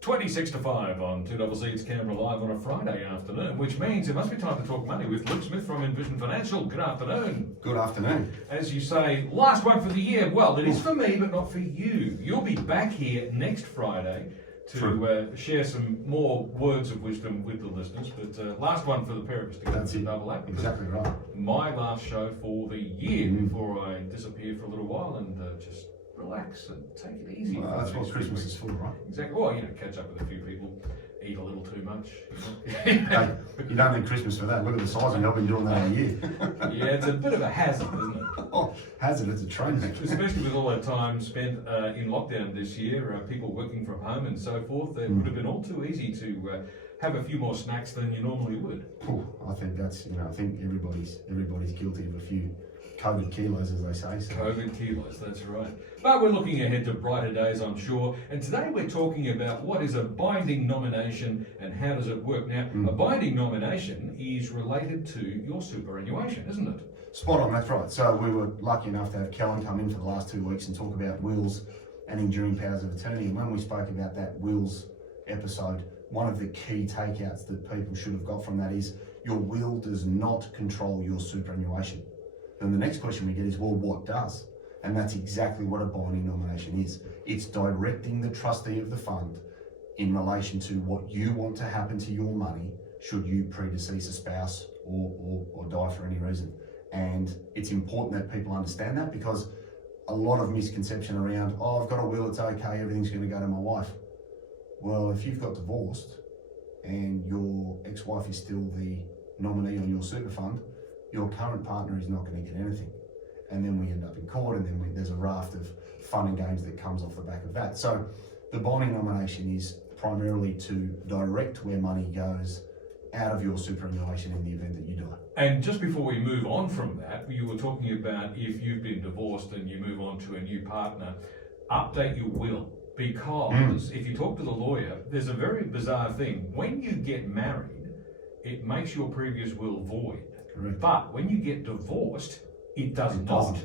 Twenty-six to 5 on 2CC's Canberra Live on a Friday afternoon, which means it must be time to talk money with Luke Smith from Envision Financial. Good afternoon. Good afternoon. As you say, last one for the year. Well, it is for me, but not for you. You'll be back here next Friday to share some more words of wisdom with the listeners. But last one for the pair of us to go to double up. Exactly right. My last show for the year before I disappear for a little while and just relax and take it easy. Well, that's what Christmas is for, right? Exactly. Well, catch up with a few people, eat a little too much. Hey, you don't need Christmas for that. Look at the size of me. I've been doing that all year. Yeah, it's a bit of a hazard, isn't it? Oh, hazard. It's a train wreck. Especially with all that time spent in lockdown this year, people working from home and so forth. It would have been all too easy to have a few more snacks than you normally would. I think that's, I think everybody's guilty of a few COVID kilos, as they say. So. COVID kilos, that's right. But we're looking ahead to brighter days, I'm sure. And today we're talking about what is a binding nomination and how does it work. Now, a binding nomination is related to your superannuation, isn't it? Spot on, that's right. So we were lucky enough to have Kellen come in for the last 2 weeks and talk about wills and enduring powers of attorney. And when we spoke about that wills episode, one of the key takeouts that people should have got from that is your will does not control your superannuation. Then the next question we get is, well, what does? And that's exactly what a binding nomination is. It's directing the trustee of the fund in relation to what you want to happen to your money should you predecease a spouse or die for any reason. And it's important that people understand that, because a lot of misconception around, oh, I've got a will, it's okay, everything's going to go to my wife. Well, if you've got divorced and your ex-wife is still the nominee on your super fund, your current partner is not going to get anything. And then we end up in court, and then there's a raft of fun and games that comes off the back of that. So the binding nomination is primarily to direct where money goes out of your superannuation in the event that you die. And just before we move on from that, you were talking about if you've been divorced and you move on to a new partner, update your will. Because if you talk to the lawyer, there's a very bizarre thing. When you get married, it makes your previous will void. Correct. But when you get divorced, it does not.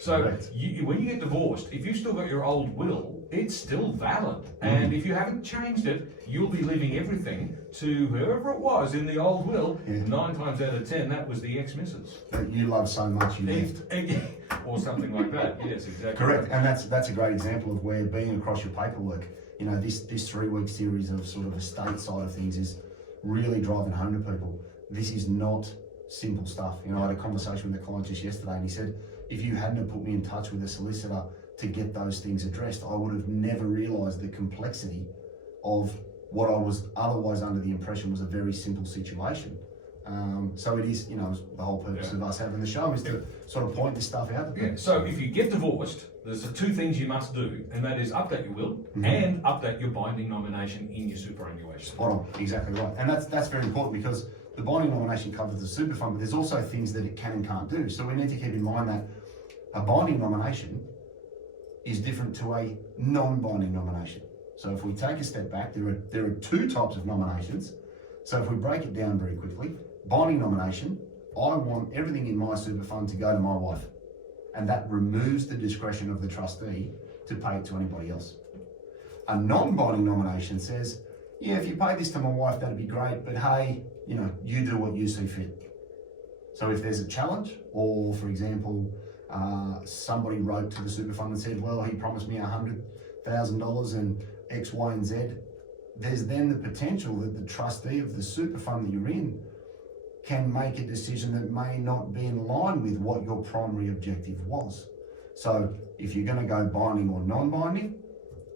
So when you get divorced, if you've still got your old will, it's still valid. And if you haven't changed it, you'll be leaving everything to whoever it was in the old will. 9 times out of 10, that was the ex-missus. That you love so much you left. Or something like that. Yes, exactly. Correct. And that's a great example of where being across your paperwork, this 3-week series of sort of estate side of things is really driving home to people. This is not simple stuff. I had a conversation with a client just yesterday, and he said, if you hadn't have put me in touch with a solicitor to get those things addressed, I would have never realised the complexity of what I was otherwise under the impression was a very simple situation. So it is, the whole purpose of us having the show is to sort of point this stuff out. Yeah. So if you get divorced, there's 2 things you must do, and that is update your will and update your binding nomination in your superannuation. Spot on, exactly right. And that's very important, because the binding nomination covers the super fund, but there's also things that it can and can't do. So we need to keep in mind that a binding nomination is different to a non-binding nomination. So if we take a step back, there are 2 types of nominations. So if we break it down very quickly, binding nomination, I want everything in my super fund to go to my wife. And that removes the discretion of the trustee to pay it to anybody else. A non-binding nomination says, yeah, if you pay this to my wife, that'd be great, but hey, you do what you see fit. So if there's a challenge, or for example, somebody wrote to the super fund and said, well, he promised me $100,000 and X, Y, and Z, there's then the potential that the trustee of the super fund that you're in can make a decision that may not be in line with what your primary objective was. So if you're going to go binding or non-binding,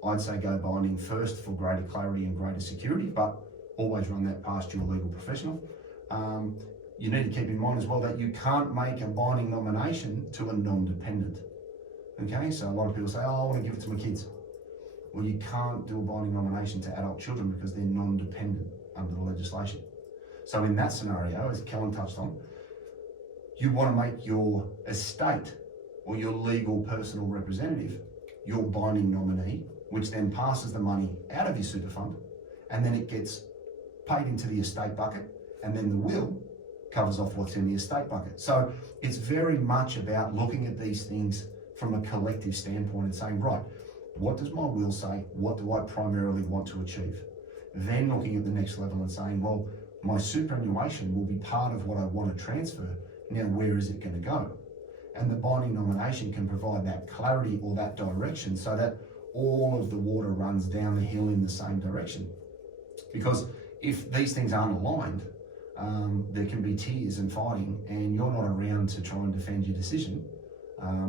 I'd say go binding first for greater clarity and greater security, but always run that past your legal professional. You need to keep in mind as well that you can't make a binding nomination to a non-dependent. Okay, so a lot of people say, oh, I want to give it to my kids. Well, you can't do a binding nomination to adult children because they're non-dependent under the legislation. So in that scenario, as Kellen touched on, you want to make your estate or your legal personal representative your binding nominee, which then passes the money out of your super fund, and then it gets paid into the estate bucket, and then the will covers off what's in the estate bucket. So it's very much about looking at these things from a collective standpoint and saying, right, what does my will say? What do I primarily want to achieve? Then looking at the next level and saying, well, my superannuation will be part of what I want to transfer. Now, where is it going to go? And the binding nomination can provide that clarity or that direction so that all of the water runs down the hill in the same direction. Because if these things aren't aligned, there can be tears and fighting, and you're not around to try and defend your decision,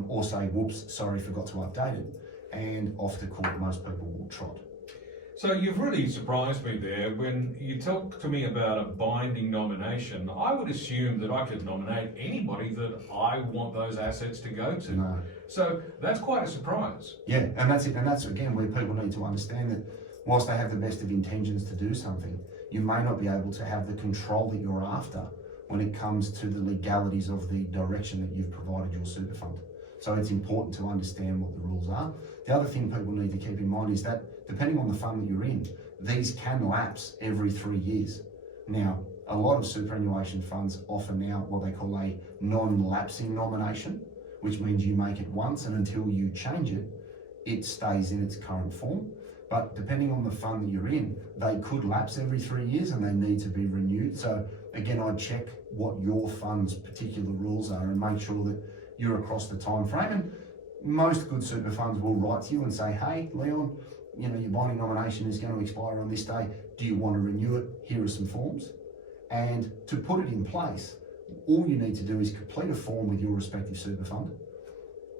or say, whoops, sorry, forgot to update it. And off to court, most people will trot. So you've really surprised me there. When you talk to me about a binding nomination, I would assume that I could nominate anybody that I want those assets to go to. No. So that's quite a surprise. Yeah, and that's it. And that's, again, where people need to understand that whilst they have the best of intentions to do something, you may not be able to have the control that you're after when it comes to the legalities of the direction that you've provided your super fund. So it's important to understand what the rules are. The other thing people need to keep in mind is that depending on the fund that you're in, these can lapse every 3 years. Now, a lot of superannuation funds offer now what they call a non-lapsing nomination, which means you make it once and until you change it, it stays in its current form. But depending on the fund that you're in, they could lapse every 3 years and they need to be renewed. So again, I'd check what your fund's particular rules are and make sure that you're across the time frame. And most good super funds will write to you and say, hey, Leon, you know, your binding nomination is going to expire on this day. Do you want to renew it? Here are some forms. And to put it in place, all you need to do is complete a form with your respective super fund,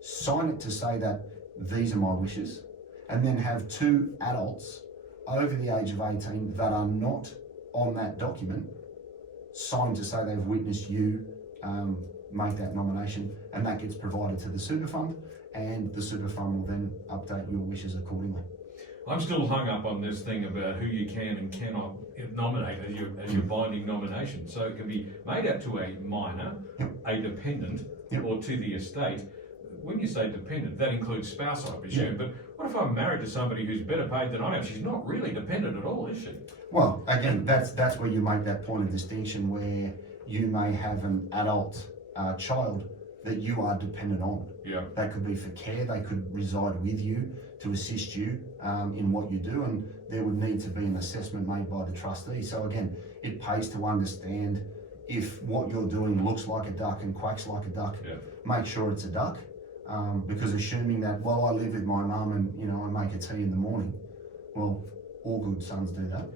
sign it to say that these are my wishes, and then have 2 adults over the age of 18 that are not on that document sign to say they've witnessed you make that nomination, and that gets provided to the super fund, and the super fund will then update your wishes accordingly. I'm still hung up on this thing about who you can and cannot nominate as your binding nomination. So it can be made out to a minor, a dependent, or to the estate. When you say dependent, that includes spouse, I presume. But what if I'm married to somebody who's better paid than I am? She's not really dependent at all, is she? Well, again, that's where you make that point of distinction where you may have an adult child that you are dependent on. Yeah. That could be for care, they could reside with you to assist you in what you do, and there would need to be an assessment made by the trustee. So again, it pays to understand if what you're doing looks like a duck and quacks like a duck, make sure it's a duck. Because assuming that, well, I live with my mum and, you know, I make a tea in the morning, well, all good sons do that.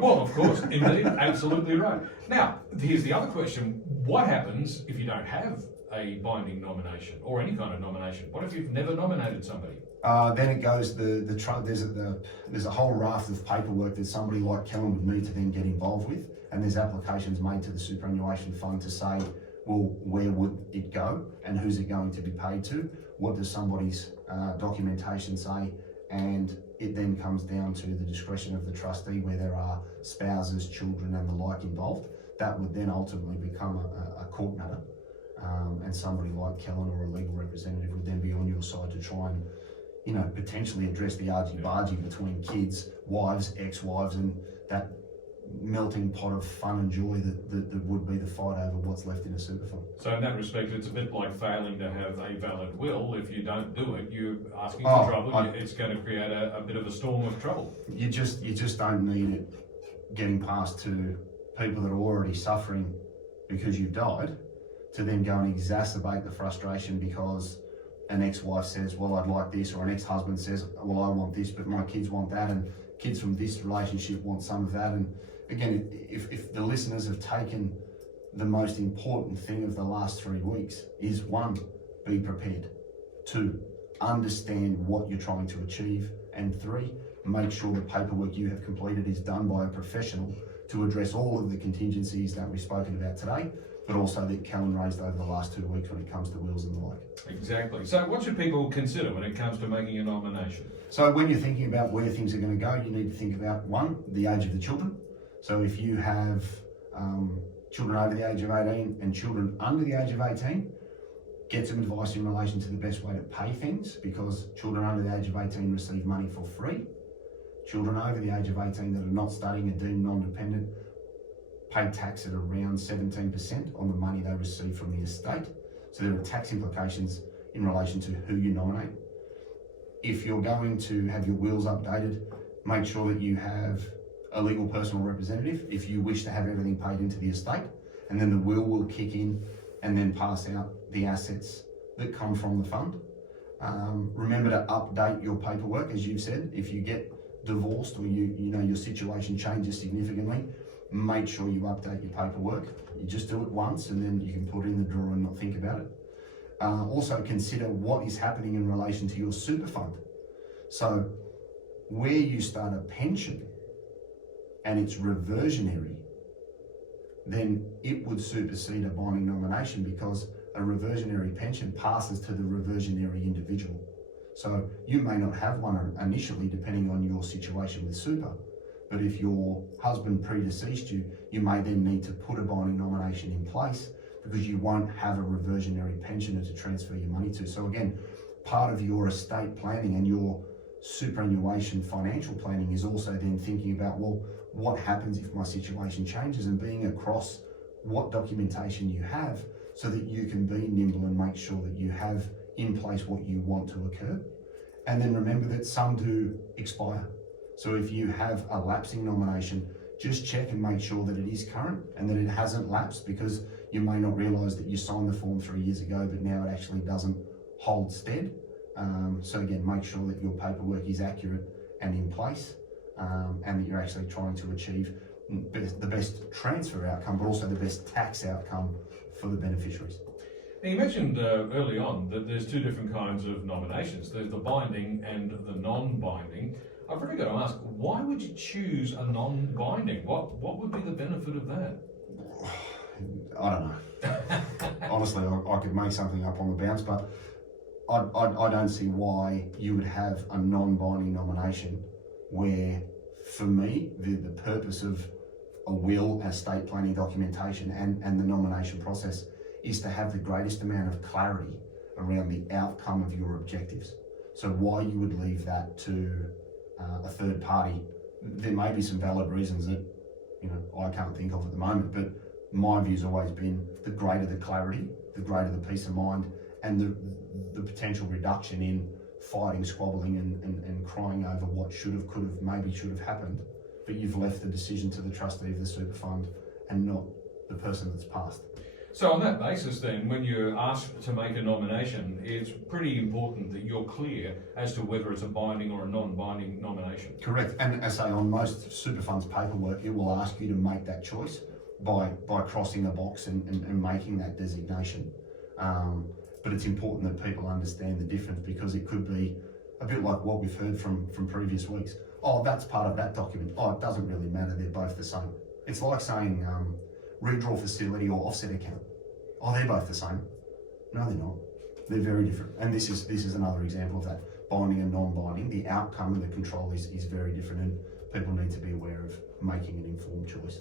Well, of course, indeed, absolutely right. Now, here's the other question. What happens if you don't have a binding nomination or any kind of nomination? What if you've never nominated somebody? Then it goes, there's a whole raft of paperwork that somebody like Kellen would need to then get involved with, and there's applications made to the superannuation fund to say, well, where would it go and who's it going to be paid to? What does somebody's documentation say? And it then comes down to the discretion of the trustee where there are spouses, children and the like involved. That would then ultimately become a court matter. And somebody like Kellen or a legal representative would then be on your side to try and, you know, potentially address the argy-bargy between kids, wives, ex-wives, and that melting pot of fun and joy that would be the fight over what's left in a super fund. So in that respect, it's a bit like failing to have a valid will. If you don't do it, you're asking for trouble. It's going to create a bit of a storm of trouble. You just don't need it getting past to people that are already suffering because you've died, to then go and exacerbate the frustration because an ex-wife says, well, I'd like this, or an ex-husband says, well, I want this, but my kids want that, and kids from this relationship want some of that. And again, if the listeners have taken the most important thing of the last 3 weeks is 1, be prepared. 2, understand what you're trying to achieve. And 3, make sure the paperwork you have completed is done by a professional to address all of the contingencies that we've spoken about today, but also that Kellen raised over the last 2 weeks when it comes to wills and the like. Exactly. So what should people consider when it comes to making a nomination? So when you're thinking about where things are going to go, you need to think about 1, the age of the children. So if you have children over the age of 18 and children under the age of 18, get some advice in relation to the best way to pay things, because children under the age of 18 receive money for free. Children over the age of 18 that are not studying and deemed non-dependent pay tax at around 17% on the money they receive from the estate. So there are tax implications in relation to who you nominate. If you're going to have your wills updated, make sure that you have a legal personal representative if you wish to have everything paid into the estate, and then the will kick in and then pass out the assets that come from the fund. Remember to update your paperwork, as you've said. If you get divorced or you know your situation changes significantly, make sure you update your paperwork. You just do it once and then you can put it in the drawer and not think about it. Also consider what is happening in relation to your super fund. So where you start a pension and it's reversionary, then it would supersede a binding nomination, because a reversionary pension passes to the reversionary individual. So you may not have one initially, depending on your situation with super, but if your husband predeceased you, you may then need to put a binding nomination in place, because you won't have a reversionary pensioner to transfer your money to. So again, part of your estate planning and your superannuation financial planning is also then thinking about, well, what happens if my situation changes, and being across what documentation you have so that you can be nimble and make sure that you have in place what you want to occur. And then remember that some do expire. So if you have a lapsing nomination, just check and make sure that it is current and that it hasn't lapsed, because you may not realise that you signed the form 3 years ago, but now it actually doesn't hold stead. So again, make sure that your paperwork is accurate and in place, and that you're actually trying to achieve the best transfer outcome, but also the best tax outcome for the beneficiaries. Now, you mentioned early on that there's two different kinds of nominations. There's the binding and the non-binding. I've really got to ask, why would you choose a non-binding? What would be the benefit of that? I don't know. Honestly, I could make something up on the bounce, but I don't see why you would have a non-binding nomination where, for me, the purpose of a will, estate planning documentation and the nomination process is to have the greatest amount of clarity around the outcome of your objectives. So why you would leave that to a third party, there may be some valid reasons that I can't think of at the moment, but my view's always been the greater the clarity, the greater the peace of mind, and the potential reduction in fighting, squabbling and crying over what should have, could have, maybe should have happened, but you've left the decision to the trustee of the super fund and not the person that's passed. So on that basis then, when you're asked to make a nomination, it's pretty important that you're clear as to whether it's a binding or a non-binding nomination. Correct, and as I say, on most super funds paperwork, it will ask you to make that choice by crossing a box and making that designation. But it's important that people understand the difference, because it could be a bit like what we've heard from previous weeks. Oh, that's part of that document. Oh, it doesn't really matter, they're both the same. It's like saying redraw facility or offset account. Oh, they're both the same. No, they're not. They're very different. And this is another example of that. Binding and non-binding, the outcome and the control is very different, and people need to be aware of making an informed choice.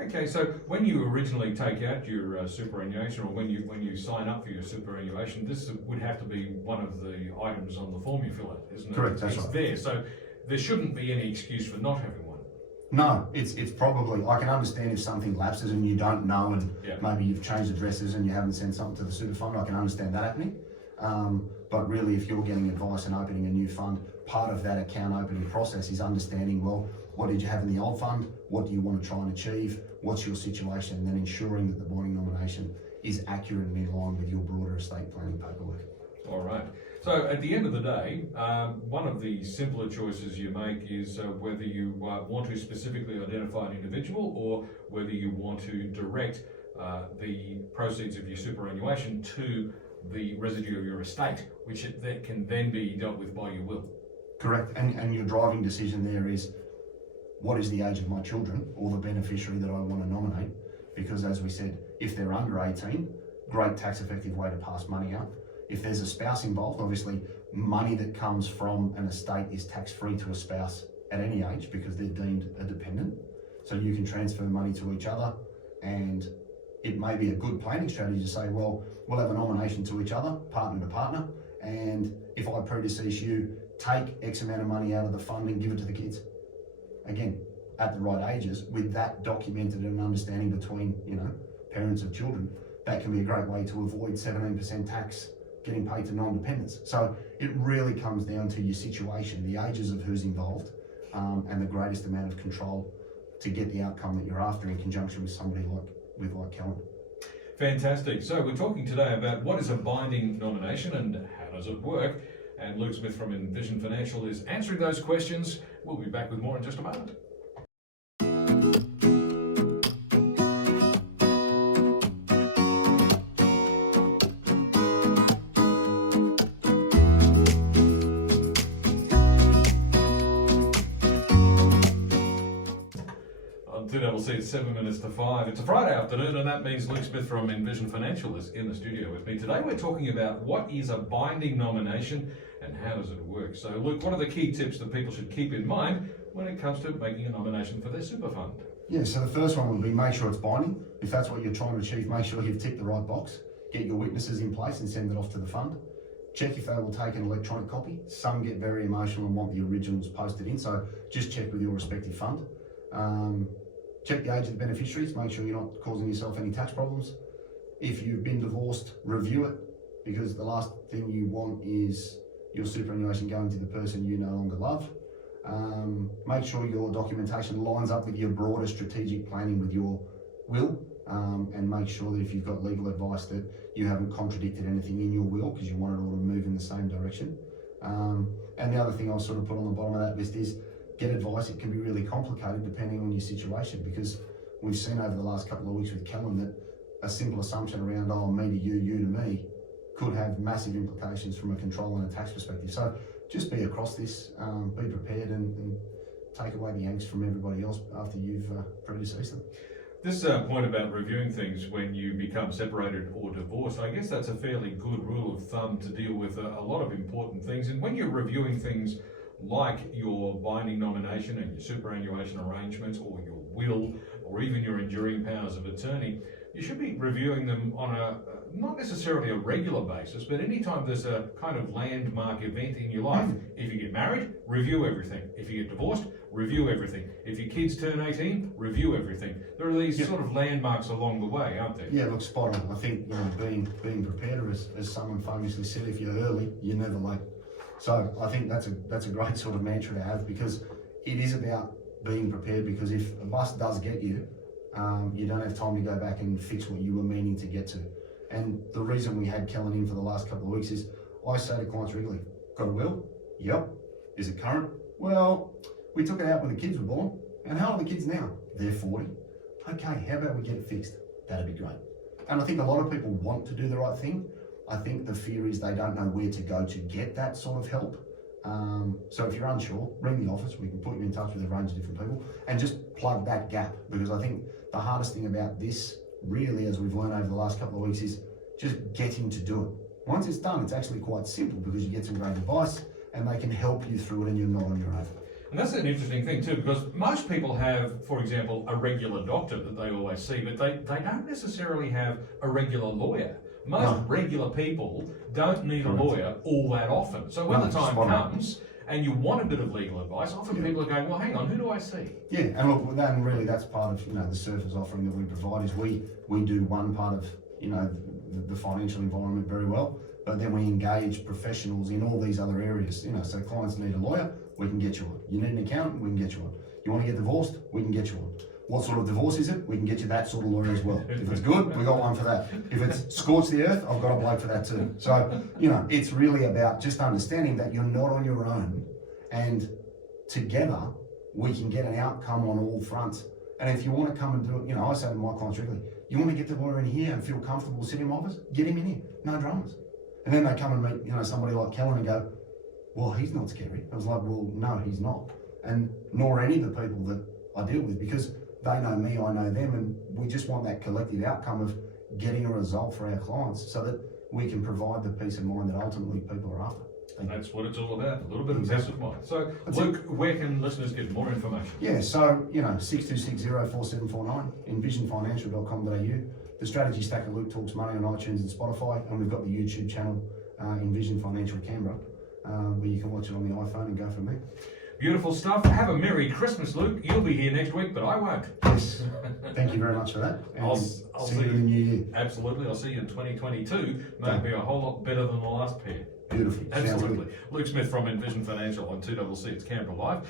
Okay, so when you originally take out your superannuation, or when you sign up for your superannuation, this would have to be one of the items on the form you fill out, isn't it? Correct, that's right. It's there, so there shouldn't be any excuse for not having one. No, it's probably, I can understand if something lapses and you don't know, and maybe you've changed addresses and you haven't sent something to the super fund, I can understand that happening. But really, if you're getting advice and opening a new fund, part of that account opening process is understanding, well, what did you have in the old fund? What do you want to try and achieve? What's your situation? And then ensuring that the binding nomination is accurate and in line with your broader estate planning paperwork. All right. So at the end of the day, one of the simpler choices you make is whether you want to specifically identify an individual, or whether you want to direct the proceeds of your superannuation to the residue of your estate, which that can then be dealt with by your will. Correct. And your driving decision there is, what is the age of my children or the beneficiary that I want to nominate? Because as we said, if they're under 18, great tax effective way to pass money out. If there's a spouse involved, obviously money that comes from an estate is tax free to a spouse at any age, because they're deemed a dependent. So you can transfer money to each other, and it may be a good planning strategy to say, well, we'll have a nomination to each other, partner to partner, and if I predecease you, take X amount of money out of the fund and give it to the kids. Again, at the right ages, with that documented and understanding between, parents of children, that can be a great way to avoid 17% tax getting paid to non-dependents. So it really comes down to your situation, the ages of who's involved, and the greatest amount of control to get the outcome that you're after in conjunction with somebody like Kellen. Fantastic. So we're talking today about what is a binding nomination and how does it work. And Luke Smith from Envision Financial is answering those questions. We'll be back with more in just a moment. It's 7 minutes to 5. It's a Friday afternoon, and that means Luke Smith from Envision Financial is in the studio with me. Today we're talking about what is a binding nomination and how does it work. So Luke, what are the key tips that people should keep in mind when it comes to making a nomination for their super fund? Yeah, so the first one would be make sure it's binding. If that's what you're trying to achieve, make sure you've ticked the right box. Get your witnesses in place and send it off to the fund. Check if they will take an electronic copy. Some get very emotional and want the originals posted in, so just check with your respective fund. Check the age of the beneficiaries, make sure you're not causing yourself any tax problems. If you've been divorced, review it, because the last thing you want is your superannuation going to the person you no longer love. Make sure your documentation lines up with your broader strategic planning with your will, and make sure that if you've got legal advice that you haven't contradicted anything in your will because you want it all to move in the same direction. And the other thing I'll sort of put on the bottom of that list is get advice. It can be really complicated depending on your situation, because we've seen over the last couple of weeks with Kellen that a simple assumption around, oh, me to you, you to me, could have massive implications from a control and a tax perspective. So just be across this, be prepared and take away the angst from everybody else after you've predeceased them. This point about reviewing things when you become separated or divorced, I guess that's a fairly good rule of thumb to deal with a lot of important things. And when you're reviewing things like your binding nomination and your superannuation arrangements or your will or even your enduring powers of attorney, you should be reviewing them on a, not necessarily a regular basis, but anytime there's a kind of landmark event in your life. If you get married, review everything. If you get divorced, review everything. If your kids turn 18, review everything. There are these sort of landmarks along the way, aren't there? Yeah, look, spot on. I think being prepared, as someone famously said, if you're early, you're never late. So I think that's a great sort of mantra to have, because it is about being prepared, because if a bus does get you, you don't have time to go back and fix what you were meaning to get to. And the reason we had Kellen in for the last couple of weeks is I say to clients regularly, got a will? Yep. Is it current? Well, we took it out when the kids were born. And how old are the kids now? They're 40. Okay, how about we get it fixed? That'd be great. And I think a lot of people want to do the right thing. I think the fear is they don't know where to go to get that sort of help. So if you're unsure, ring the office. We can put you in touch with a range of different people and just plug that gap. Because I think the hardest thing about this, really, as we've learned over the last couple of weeks, is just getting to do it. Once it's done, it's actually quite simple, because you get some great advice and they can help you through it and you're not on your own. And that's an interesting thing too, because most people have, for example, a regular doctor that they always see, but they don't necessarily have a regular lawyer. Most regular people don't need a lawyer all that often. So when the time comes and you want a bit of legal advice, often people are going, well, hang on, who do I see? Yeah, and look, and really that's part of the service offering that we provide, is we do one part of the financial environment very well, but then we engage professionals in all these other areas. So clients need a lawyer, we can get you one. You need an accountant, we can get you one. You want to get divorced, we can get you one. What sort of divorce is it? We can get you that sort of lawyer as well. If it's good, we got one for that. If it's scorched the earth, I've got a bloke for that too. So, it's really about just understanding that you're not on your own, and together we can get an outcome on all fronts. And if you want to come and do it, I say to my clients regularly, you want to get the lawyer in here and feel comfortable sitting in my office? Get him in here, no dramas. And then they come and meet, somebody like Kellen and go, well, he's not scary. I was like, well, no, he's not. And nor any of the people that I deal with, because they know me, I know them, and we just want that collective outcome of getting a result for our clients so that we can provide the peace of mind that ultimately people are after. That's what it's all about, a little bit of peace of mind. So, Luke, where can listeners get more information? Yeah, so, 62604749, envisionfinancial.com.au. The strategy stack of Luke Talks Money on iTunes and Spotify, and we've got the YouTube channel, Envision Financial Canberra, where you can watch it on the iPhone and go from there. Beautiful stuff. Have a Merry Christmas, Luke. You'll be here next week, but I won't. Yes. Thank you very much for that. And I'll see see you in the new year. Absolutely. I'll see you in 2022. Done. Maybe a whole lot better than the last pair. Beautiful. Sounds good. Absolutely. Luke Smith from Envision Financial on 2CC. It's Canberra Live.